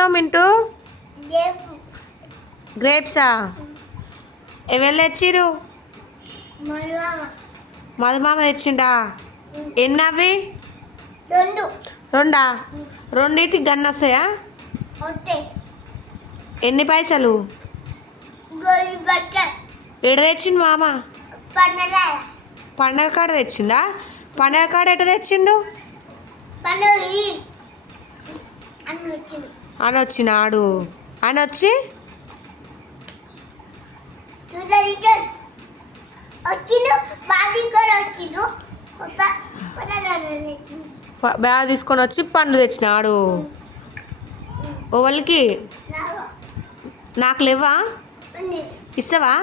తెచ్చుకుంటున్నావు మింటూ? గ్రేప్సా? ఎవరు తెచ్చిరు? మధుమామ తెచ్చిండా? ఎన్ని అవి? రెండా? రెండింటికి గన్న వస్తాయా? ఎన్ని పైసలు? ఎడ తెచ్చిండు మామ? పండగ కాడ తెచ్చిండా? పండగ కాడ ఎట తెచ్చిండు? అని వచ్చినాడు. అని వచ్చి బ్యాగ్ తీసుకొని వచ్చి పండు తెచ్చినాడు. ఓవల్కి నాకు లేవా? ఇస్తావా?